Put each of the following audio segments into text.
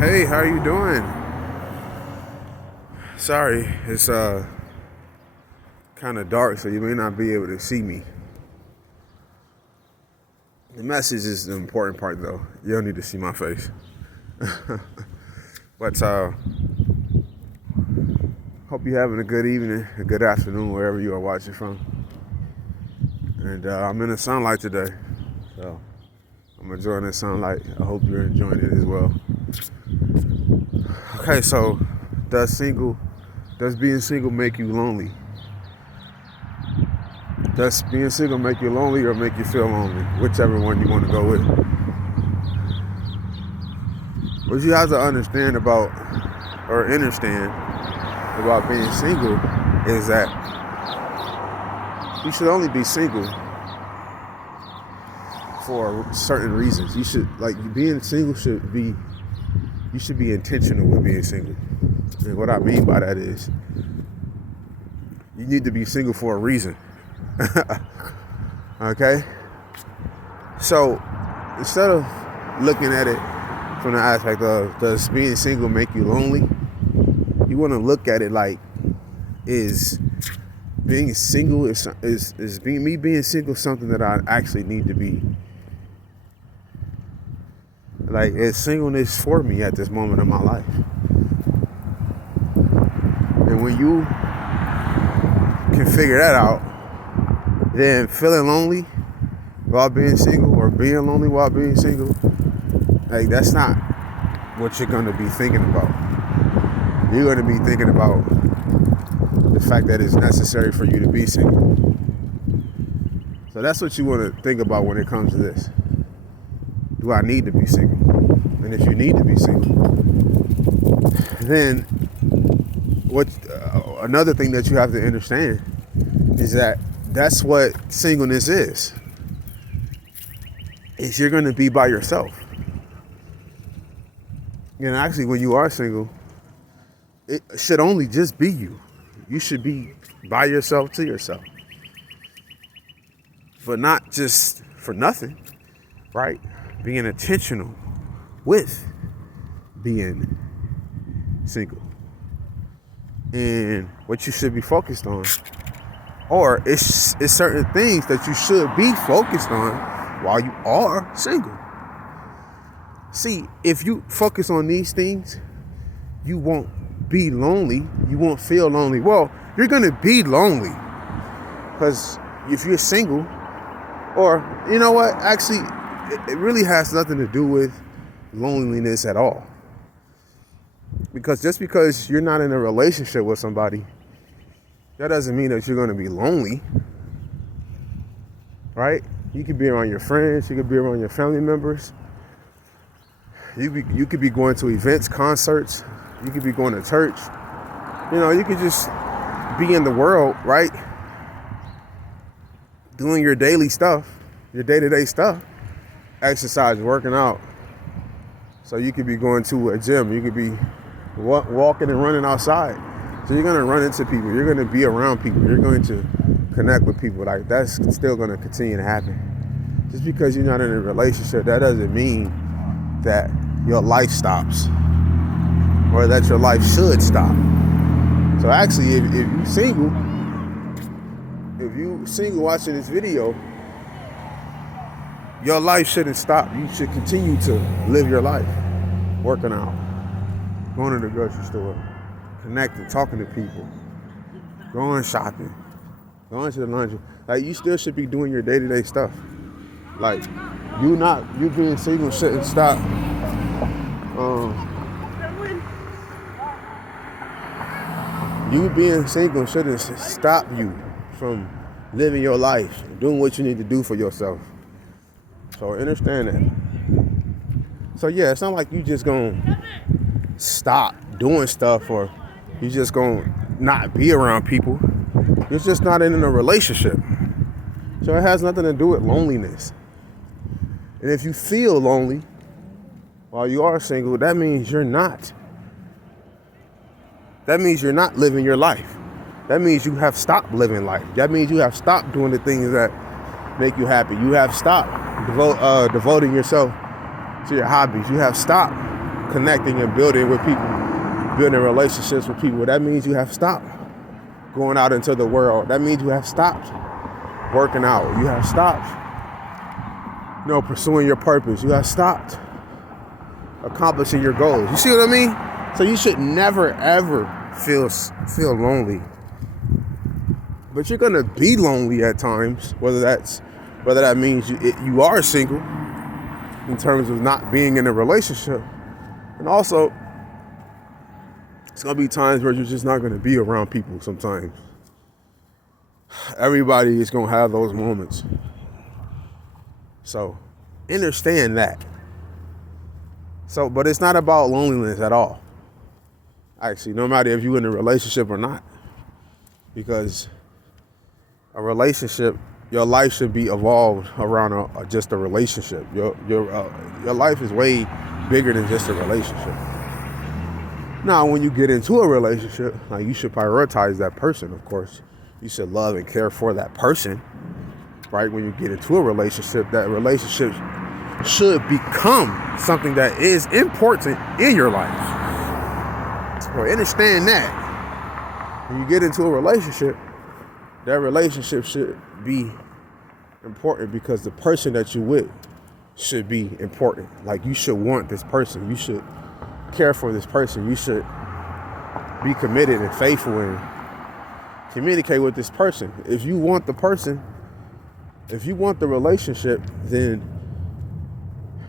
Hey, how you doing? Sorry, it's kind of dark, so you may not be able to see me. The message is the important part, though. You don't need to see my face. But hope you're having a good evening, a good afternoon, wherever you are watching from. And I'm in the sunlight today, so I'm enjoying the sunlight. I hope you're enjoying it as well. Okay, so does being single make you lonely? Does being single make you lonely or make you feel lonely? Whichever one you want to go with. What you have to understand about being single is that you should only be single for certain reasons. You should be intentional with being single. And what I mean by that is you need to be single for a reason. Okay? So instead of looking at it from the aspect of does being single make you lonely, you want to look at it like is being single being single something that I actually need to be? Like, is singleness for me at this moment in my life? And when you can figure that out, then feeling lonely while being single or being lonely while being single, like, that's not what you're going to be thinking about. You're going to be thinking about the fact that it's necessary for you to be single. So that's what you want to think about when it comes to this. Do I need to be single? And if you need to be single, then another thing that you have to understand is that that's what singleness is you're going to be by yourself. And actually, when you are single, it should only just be you. You should be by yourself to yourself. But not just for nothing, right? Being intentional with being single. And what you should be focused on, or it's certain things that you should be focused on while you are single. See, if you focus on these things, you won't be lonely. You won't feel lonely. Well, you're going to be lonely because if you're single, or you know what, actually, it really has nothing to do with loneliness at all. Because just because you're not in a relationship with somebody, that doesn't mean that you're going to be lonely, right? You could be around your friends, you could be around your family members. You could be going to events, concerts, you could be going to church. You know, you could just be in the world, right? Doing your daily stuff, your day-to-day stuff. Exercise, working out. So you could be going to a gym, you could be walking and running outside. So you're going to run into people, you're going to be around people, you're going to connect with people. Like, that's still going to continue to happen. Just because you're not in a relationship, that doesn't mean that your life stops or that your life should stop. So actually, if you single watching this video, your life shouldn't stop. You should continue to live your life. Working out, going to the grocery store, connecting, talking to people, going shopping, going to the laundry. Like, you still should be doing your day-to-day stuff. Like, you being single shouldn't stop. You being single shouldn't stop you from living your life, doing what you need to do for yourself. So understand that. So yeah, it's not like you just gonna stop doing stuff or you just gonna not be around people. You're just not in a relationship. So it has nothing to do with loneliness. And if you feel lonely while you are single, that means you're not. That means you're not living your life. That means you have stopped living life. That means you have stopped doing the things that make you happy. You have stopped devoting yourself to your hobbies. You have stopped connecting and building with people, building relationships with people, that means you have stopped going out into the world. That means you have stopped working out. You have stopped, pursuing your purpose. You have stopped accomplishing your goals. You see what I mean? So you should never, ever feel lonely. But you're gonna be lonely at times, whether that means you are single in terms of not being in a relationship, and also it's gonna be times where you're just not gonna be around people. Sometimes everybody is gonna have those moments. So understand that. But it's not about loneliness at all. Actually, no matter if you're in a relationship or not, because a relationship, your life should be evolved around just a relationship. Your life is way bigger than just a relationship. Now, when you get into a relationship, like, you should prioritize that person. Of course, you should love and care for that person, right? When you get into a relationship, that relationship should become something that is important in your life. So understand that when you get into a relationship, that relationship should be important because the person that you're with should be important. Like, you should want this person. You should care for this person. You should be committed and faithful and communicate with this person. If you want the person, if you want the relationship, then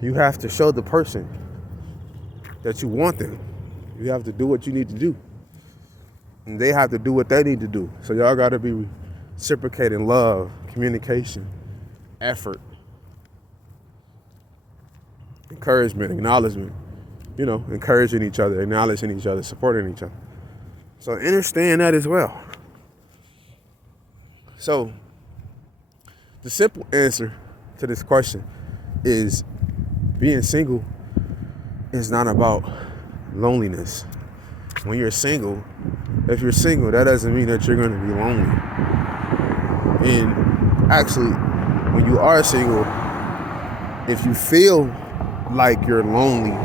you have to show the person that you want them. You have to do what you need to do. And they have to do what they need to do. So y'all got to be reciprocating love, communication, effort, encouragement, acknowledgement, encouraging each other, acknowledging each other, supporting each other. So understand that as well. So the simple answer to this question is being single is not about loneliness. When you're single, if you're single, that doesn't mean that you're going to be lonely. And actually, when you are single, if you feel like you're lonely,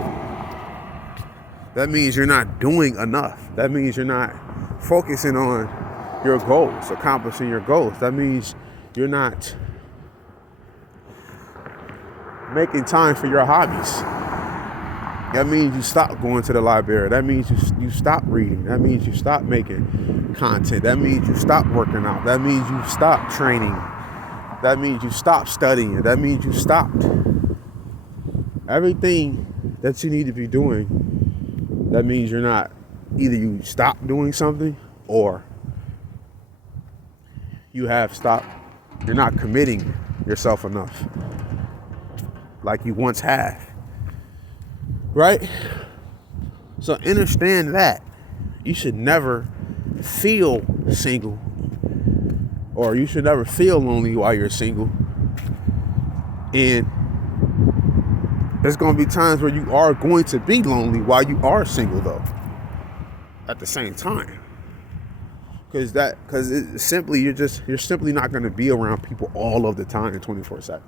that means you're not doing enough. That means you're not focusing on your goals, accomplishing your goals. That means you're not making time for your hobbies. That means you stop going to the library. That means you stop reading. That means you stop making content. That means you stop working out. That means you stop training. That means you stop studying. That means you stopped everything that you need to be doing. That means you're not, either you stop doing something or you have stopped, you're not committing yourself enough like you once had. Right? So understand that you should never feel single, or you should never feel lonely while you're single. And there's going to be times where you are going to be lonely while you are single, though, at the same time. Because it's simply, you're simply not going to be around people all of the time 24/7.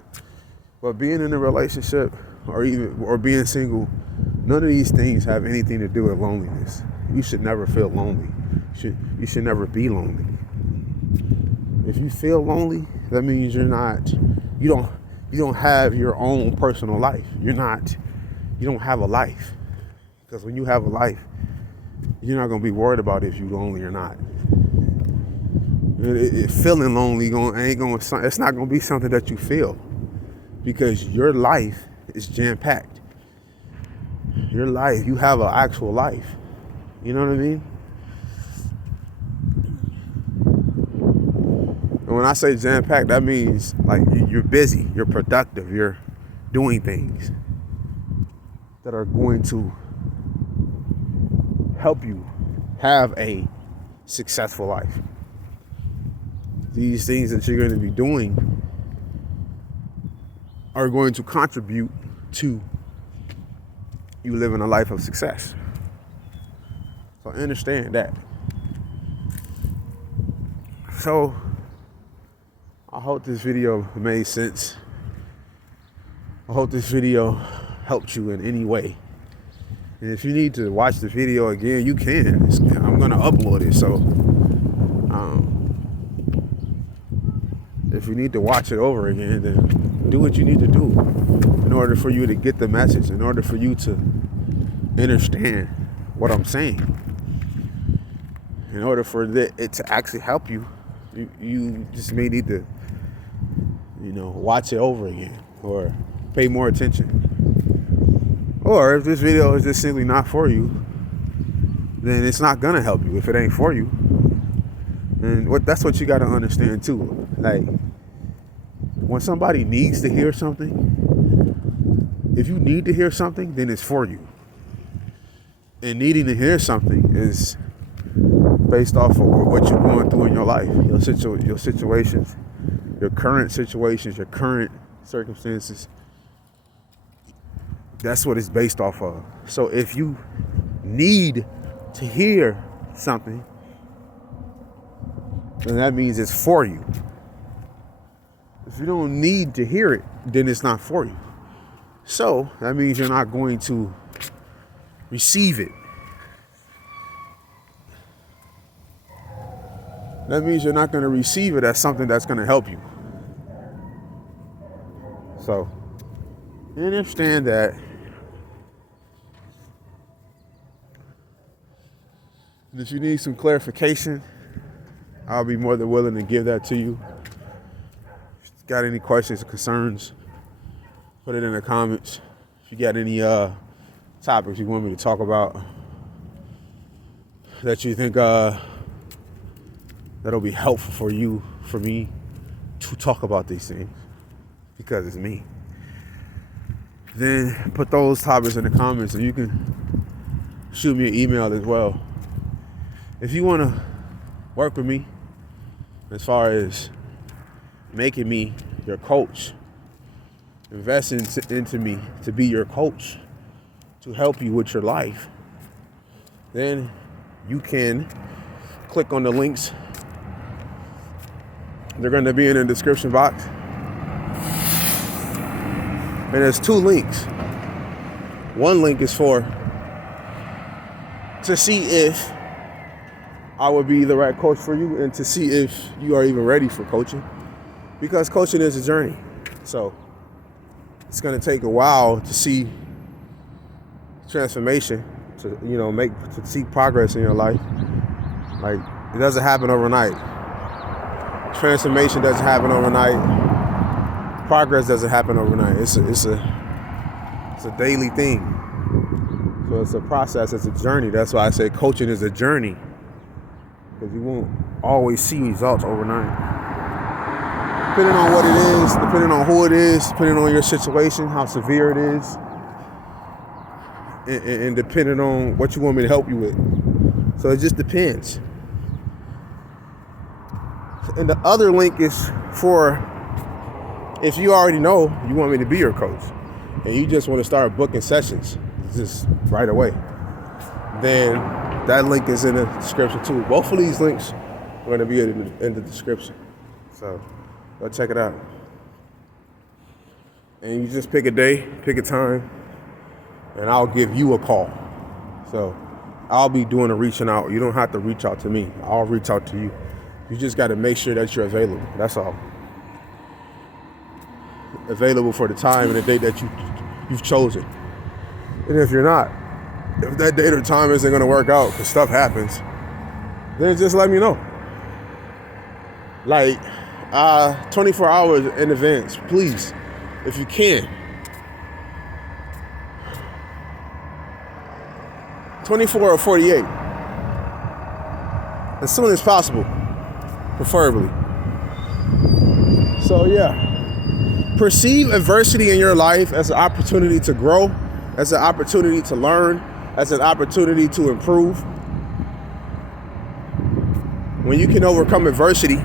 But being in a relationship or being single, none of these things have anything to do with loneliness. You should never feel lonely. You should never be lonely. If you feel lonely, that means you don't have your own personal life. You don't have a life. Because when you have a life, you're not gonna be worried about if you're lonely or not. Feeling lonely it's not gonna be something that you feel, because your life is jam-packed. Your life, you have an actual life. You know what I mean? And when I say jam-packed, that means like you're busy, you're productive, you're doing things that are going to help you have a successful life. These things that you're going to be doing are going to contribute to you living a life of success. So understand that. So I hope this video made sense. I hope this video helped you in any way. And if you need to watch the video again, you can. I'm gonna upload it, so if you need to watch it over again, then do what you need to do in order for you to get the message, in order for you to understand what I'm saying. In order for it to actually help you, you just may need to, watch it over again or pay more attention. Or if this video is just simply not for you, then it's not gonna help you if it ain't for you. And that's what you gotta understand too. Like, when somebody needs to hear something, if you need to hear something, then it's for you. And needing to hear something is based off of what you're going through in your life, your situations, your current situations, your current circumstances. That's what it's based off of. So if you need to hear something, then that means it's for you. If you don't need to hear it, then it's not for you. So that means you're not going to receive it. That means you're not going to receive it as something that's going to help you. So understand that. And if you need some clarification, I'll be more than willing to give that to you. If you got any questions or concerns, put it in the comments. If you got any topics you want me to talk about that you think that'll be helpful for me to talk about these things, because it's me, then put those topics in the comments, and you can shoot me an email as well. If you want to work with me as far as making me your coach, invest into me to be your coach, to help you with your life, then you can click on the links. They're going to be in the description box. And there's 2 links. One link is to see if I would be the right coach for you, and to see if you are even ready for coaching, because coaching is a journey. So it's going to take a while to see transformation, to see progress in your life. Like, it doesn't happen overnight. Transformation doesn't happen overnight. Progress doesn't happen overnight. It's a daily thing. So it's a process. It's a journey. That's why I say coaching is a journey, because you won't always see results overnight. Depending on what it is, depending on who it is, depending on your situation, how severe it is, and depending on what you want me to help you with. So it just depends. And the other link is for if you already know you want me to be your coach and you just want to start booking sessions just right away, then that link is in the description too. Both of these links are going to be in the description. So go check it out. And you just pick a day, pick a time, and I'll give you a call. So I'll be doing the reaching out. You don't have to reach out to me. I'll reach out to you. You just got to make sure that you're available. That's all. Available for the time and the date that you've chosen. And if you're not, if that date or time isn't going to work out because stuff happens, then just let me know. Like 24 hours in advance, please, if you can. 24 or 48. As soon as possible, preferably. So yeah. Perceive adversity in your life as an opportunity to grow, as an opportunity to learn, as an opportunity to improve. When you can overcome adversity,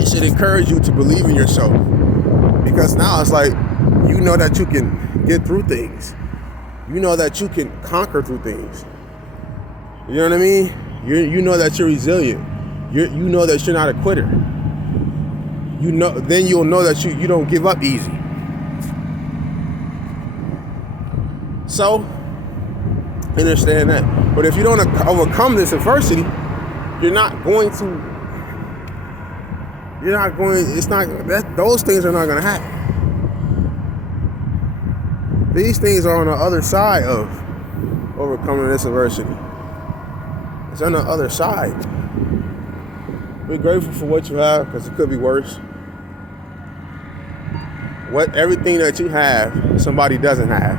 it should encourage you to believe in yourself. Because now it's like, you know that you can get through things. You know that you can conquer through things. You know what I mean? You know that you're resilient. You know that you're not a quitter. You know, then you'll know that you don't give up easy. So, understand that. But if you don't overcome this adversity, those things are not going to happen. These things are on the other side of overcoming this adversity. It's on the other side. Be grateful for what you have, because it could be worse. Everything that you have, somebody doesn't have.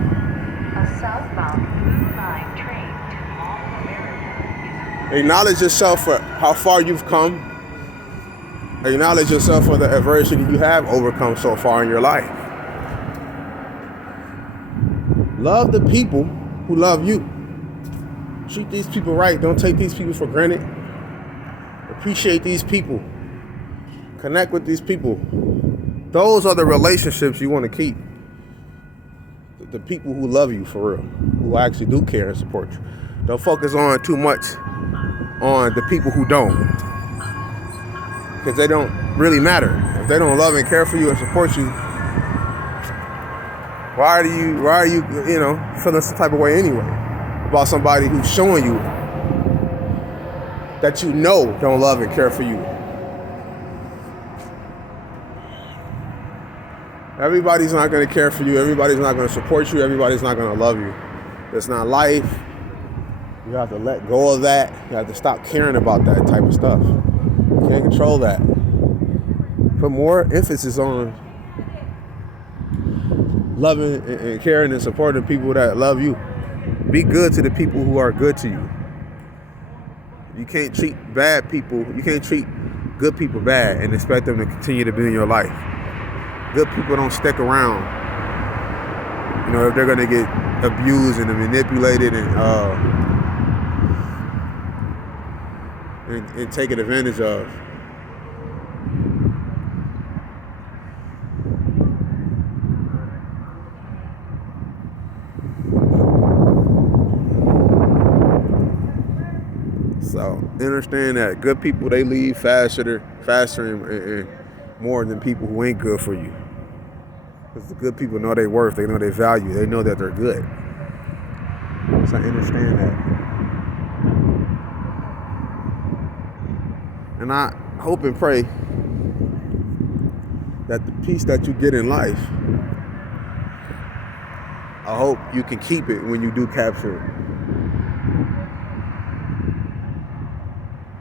A southbound Blue Line train to Mall of America. Acknowledge yourself for how far you've come. Acknowledge yourself for the adversity you have overcome so far in your life. Love the people who love you. Treat these people right. Don't take these people for granted. Appreciate these people. Connect with these people. Those are the relationships you want to keep. The people who love you for real, who actually do care and support you. Don't focus on too much on the people who don't, because they don't really matter. If they don't love and care for you and support you, why are you feeling some type of way anyway about somebody who's showing you that you know don't love and care for you? Everybody's not going to care for you. Everybody's not going to support you. Everybody's not going to love you. It's not life. You have to let go of that. You have to stop caring about that type of stuff. You can't control that. Put more emphasis on loving and caring and supporting people that love you. Be good to the people who are good to you. You can't treat bad people. You can't treat good people bad and expect them to continue to be in your life. Good people don't stick around. If they're going to get abused and manipulated and taken advantage of. So understand that good people, they leave faster and more than people who ain't good for you. Because the good people know their worth, they know their value, they know that they're good. So I understand that. And I hope and pray that the peace that you get in life, I hope you can keep it when you do capture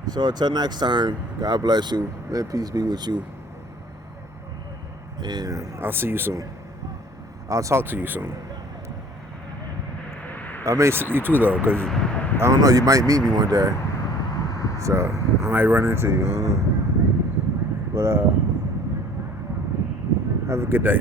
it. So until next time, God bless you. May peace be with you. And I'll see you soon. I'll talk to you soon. I may see you too, though, because I don't know, you might meet me one day. So I might run into you. I don't know. But have a good day.